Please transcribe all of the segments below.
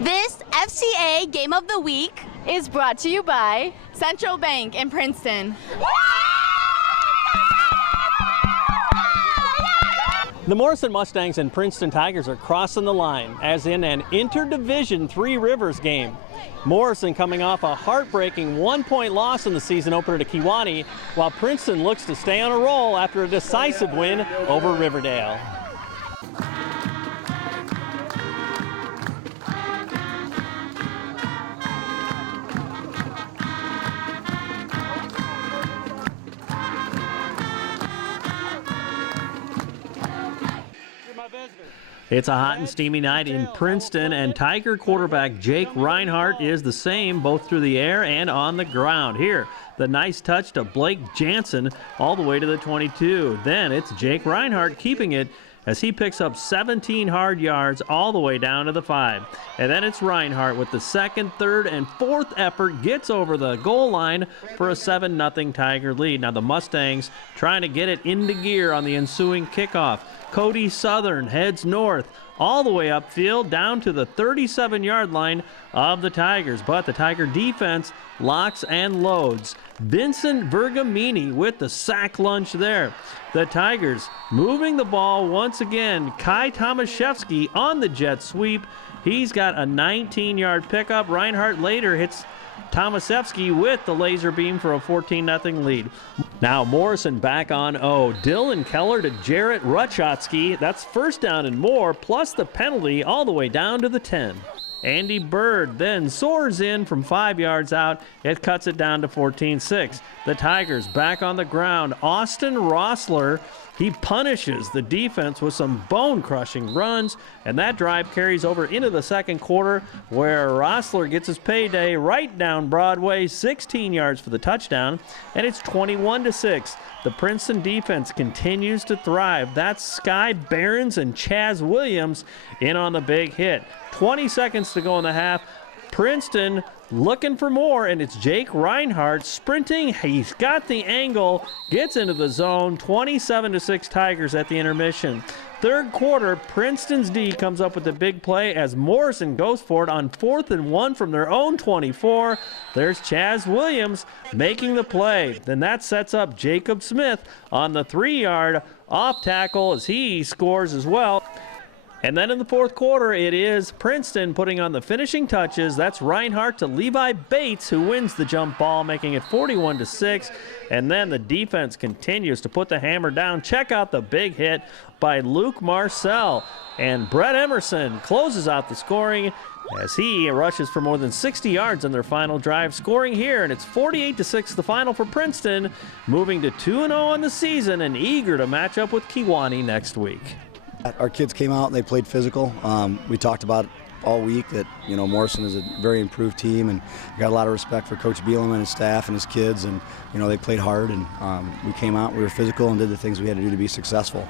This FCA Game of the Week is brought to you by Central Bank in Princeton. The Morrison Mustangs and Princeton Tigers are crossing the line, as in an interdivision Three Rivers game. Morrison coming off a heartbreaking 1-point loss in the season opener to Kewanee, while Princeton looks to stay on a roll after a decisive win over Riverdale. It's a hot and steamy night in Princeton, and Tiger quarterback Jake Reinhardt is the same both through the air and on the ground. Here, the nice touch to Blake Jansen all the way to the 22. Then it's Jake Reinhardt keeping it as he picks up 17 hard yards all the way down to the 5. And then it's Reinhardt with the second, third, and fourth effort gets over the goal line for a 7-0 Tiger lead. Now the Mustangs trying to get it into gear on the ensuing kickoff. Cody Southern heads north all the way upfield down to the 37-yard line of the Tigers. But the Tiger defense locks and loads. Vincent Vergamini with the sack lunch there. The Tigers moving the ball once again. Kai Tomaszewski on the jet sweep. He's got a 19-yard pickup. Reinhardt later hits Tomaszewski with the laser beam for a 14-0 lead. Now Morrison back on O. Dylan Keller to Jarrett Ruchotsky. That's first down and more, plus the penalty all the way down to the 10. Andy Bird then soars in from 5 yards out. It cuts it down to 14-6. The Tigers back on the ground. Austin Rossler, he punishes the defense with some bone-crushing runs, and that drive carries over into the second quarter, where Rossler gets his payday right down Broadway, 16 yards for the touchdown, and it's 21-6. The Princeton defense continues to thrive. That's Sky Behrens and Chaz Williams in on the big hit. 20 seconds to go in the half. Princeton looking for more, and it's Jake Reinhardt sprinting. He's got the angle, gets into the zone. 27-6 Tigers at the intermission. Third quarter, Princeton's D comes up with a big play as Morrison goes for it on 4th and 1 from their own 24. There's Chaz Williams making the play. Then that sets up Jacob Smith on the 3-yard off tackle as he scores as well. And then in the fourth quarter, it is Princeton putting on the finishing touches. That's Reinhardt to Levi Bates, who wins the jump ball, making it 41-6. And then the defense continues to put the hammer down. Check out the big hit by Luke Marcel. And Brett Emerson closes out the scoring as he rushes for more than 60 yards on their final drive, scoring here. And it's 48-6 the final for Princeton, moving to 2-0 on the season and eager to match up with Kewanee next week. Our kids came out and they played physical. We talked about all week that, you know, Morrison is a very improved team, and got a lot of respect for Coach Bielema and his staff and his kids, and, you know, they played hard, and we came out, we were physical and did the things we had to do to be successful.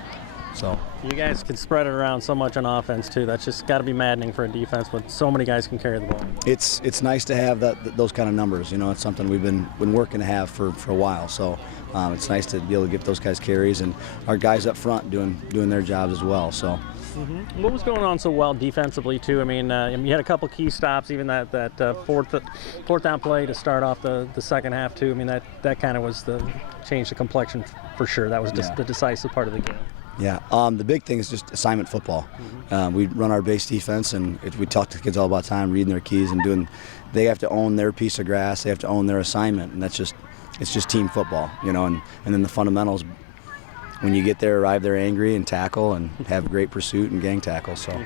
So you guys can spread it around so much on offense too. That's just got to be maddening for a defense when so many guys can carry the ball. It's nice to have those kind of numbers. You know, it's something we've been working to have for a while. So it's nice to be able to get those guys carries, and our guys up front doing their jobs as well. So. Mm-hmm. What was going on so well defensively too? I mean, you had a couple key stops, even that fourth down play to start off the second half too. I mean, that kind of was the change the complexion for sure. That was just the decisive part of the game. Yeah, the big thing is just assignment football. We run our base defense, and we talk to the kids all about time, reading their keys and they have to own their piece of grass, they have to own their assignment, and it's just team football, you know, and then the fundamentals, when you get there, arrive there angry and tackle and have great pursuit and gang tackle. So.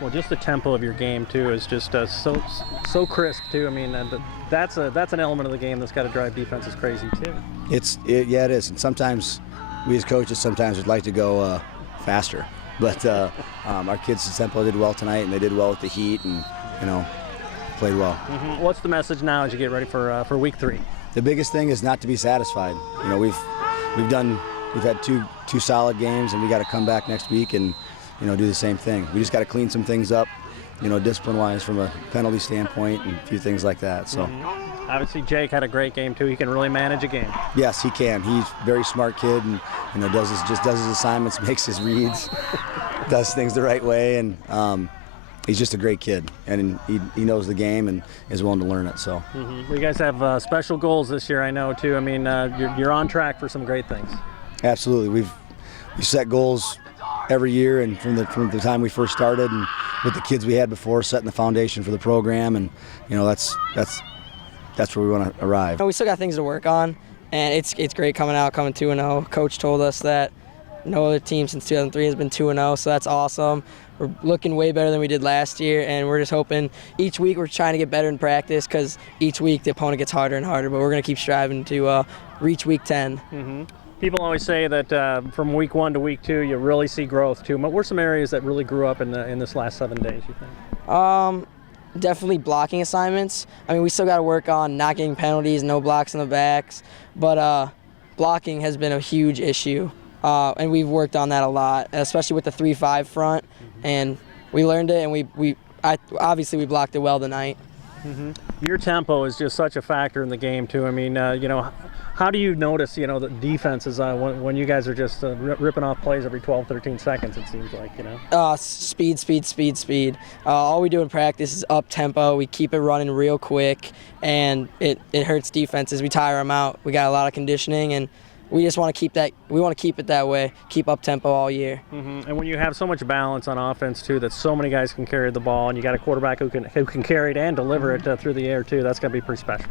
Well, just the tempo of your game too is just so crisp too. I mean, that's an element of the game that's got to drive defenses crazy too. Yeah, it is, and sometimes we as coaches would like to go faster, but our kids at Temple did well tonight, and they did well with the heat, and, you know, played well. What's the message now as you get ready for week 3? The biggest thing is not to be satisfied. You know, we've had two solid games, and we got to come back next week and, you know, do the same thing. We just got to clean some things up, you know, discipline-wise from a penalty standpoint and a few things like that. So. Obviously, Jake had a great game too. He can really manage a game. Yes, he can. He's a very smart kid, and, you know, does his assignments, makes his reads. does things the right way, and he's just a great kid, and he knows the game and is willing to learn it. So. You guys have special goals this year, I know too. I mean, you're on track for some great things. Absolutely, we set goals every year, and from the time we first started, and with the kids we had before, setting the foundation for the program, and that's where we want to arrive. We still got things to work on, and it's great coming 2-0. Coach told us that no other team since 2003 has been 2-0, so that's awesome. We're looking way better than we did last year, and we're just hoping each week we're trying to get better in practice, because each week the opponent gets harder and harder, but we're going to keep striving to reach week 10. People always say that from week 1 to week 2 you really see growth too. What were some areas that really grew up in this last 7 days, you think? Definitely blocking assignments. I mean, we still got to work on not getting penalties, no blocks in the backs, but blocking has been a huge issue, and we've worked on that a lot, especially with the 3-5 front, and we learned it, and obviously we blocked it well tonight. Your tempo is just such a factor in the game too. I mean, how do you notice, the defenses when you guys are just ripping off plays every 12, 13 seconds, it seems like, Speed. All we do in practice is up tempo. We keep it running real quick, and it hurts defenses. We tire them out. We got a lot of conditioning, and we just want to keep that. We want to keep it that way. Keep up tempo all year. And when you have so much balance on offense too, that so many guys can carry the ball, and you got a quarterback who can carry it and deliver it through the air too, that's got to be pretty special.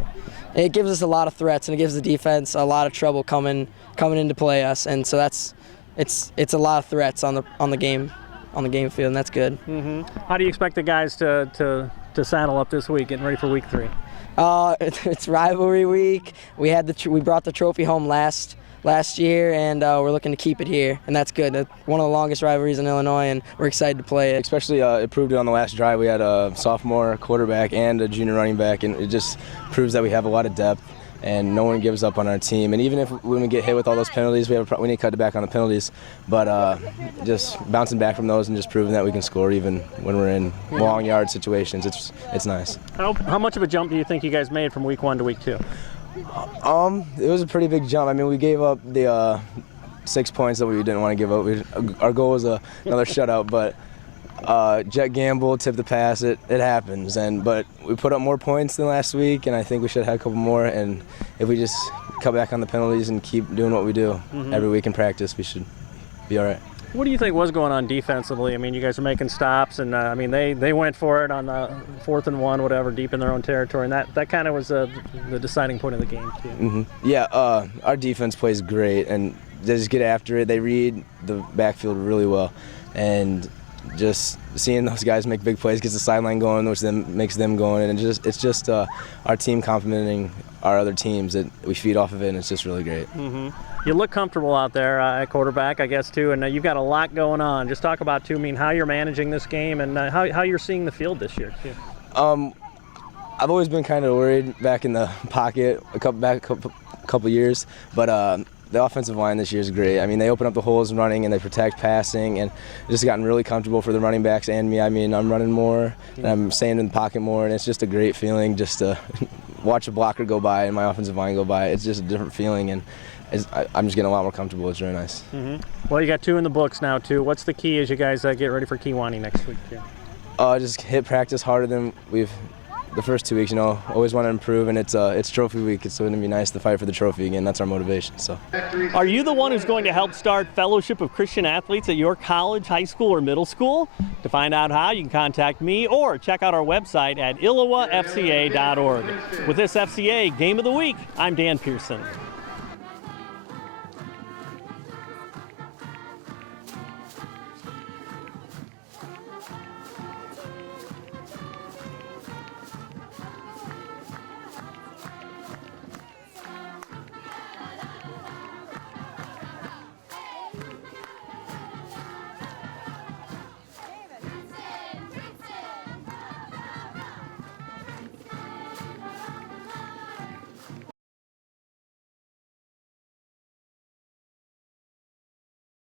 It gives us a lot of threats, and it gives the defense a lot of trouble coming into play us, and so it's a lot of threats on the game field, and that's good. How do you expect the guys to saddle up this week, getting ready for week 3? It's rivalry week. We brought the trophy home last year, and we're looking to keep it here, and that's good. That's one of the longest rivalries in Illinois, and we're excited to play it. Especially it proved it on the last drive. We had a sophomore quarterback and a junior running back, and it just proves that we have a lot of depth, and no one gives up on our team. And even when we get hit with all those penalties, we need to cut it back on the penalties, but just bouncing back from those and just proving that we can score even when we're in long yard situations, it's nice. How much of a jump do you think you guys made from week 1 to week 2? It was a pretty big jump. I mean, we gave up the 6 points that we didn't want to give up. Our goal was another shutout, but jet gamble, tip the pass, it happens. But we put up more points than last week, and I think we should have had a couple more. And if we just cut back on the penalties and keep doing what we do every week in practice, we should be all right. What do you think was going on defensively? I mean, you guys are making stops, and I mean, they went for it on the 4th and 1, whatever, deep in their own territory, and that kind of was the deciding point of the game too. Yeah, our defense plays great, and they just get after it. They read the backfield really well, and just seeing those guys make big plays gets the sideline going, which then makes them going, and it's just our team complimenting our other teams that we feed off of it, and it's just really great. You look comfortable out there at quarterback, I guess, too, and you've got a lot going on. Just talk about, too, how you're managing this game and how you're seeing the field this year, too. I've always been kind of worried back in the pocket a couple years, but the offensive line this year is great. I mean, they open up the holes running, and they protect passing, and just gotten really comfortable for the running backs and me. I mean, I'm running more, and I'm staying in the pocket more, and it's just a great feeling just to watch a blocker go by and my offensive line go by. It's just a different feeling, and I'm just getting a lot more comfortable. It's really nice. Well, you got 2 in the books now, too. What's the key as you guys get ready for Kewanee next week, too? Just hit practice harder than we've the first 2 weeks. Always want to improve, and it's trophy week. It's going to be nice to fight for the trophy again. That's our motivation. So, are you the one who's going to help start Fellowship of Christian Athletes at your college, high school, or middle school? To find out how, you can contact me or check out our website at ILLOWAFCA.org. With this FCA Game of the Week, I'm Dan Pearson.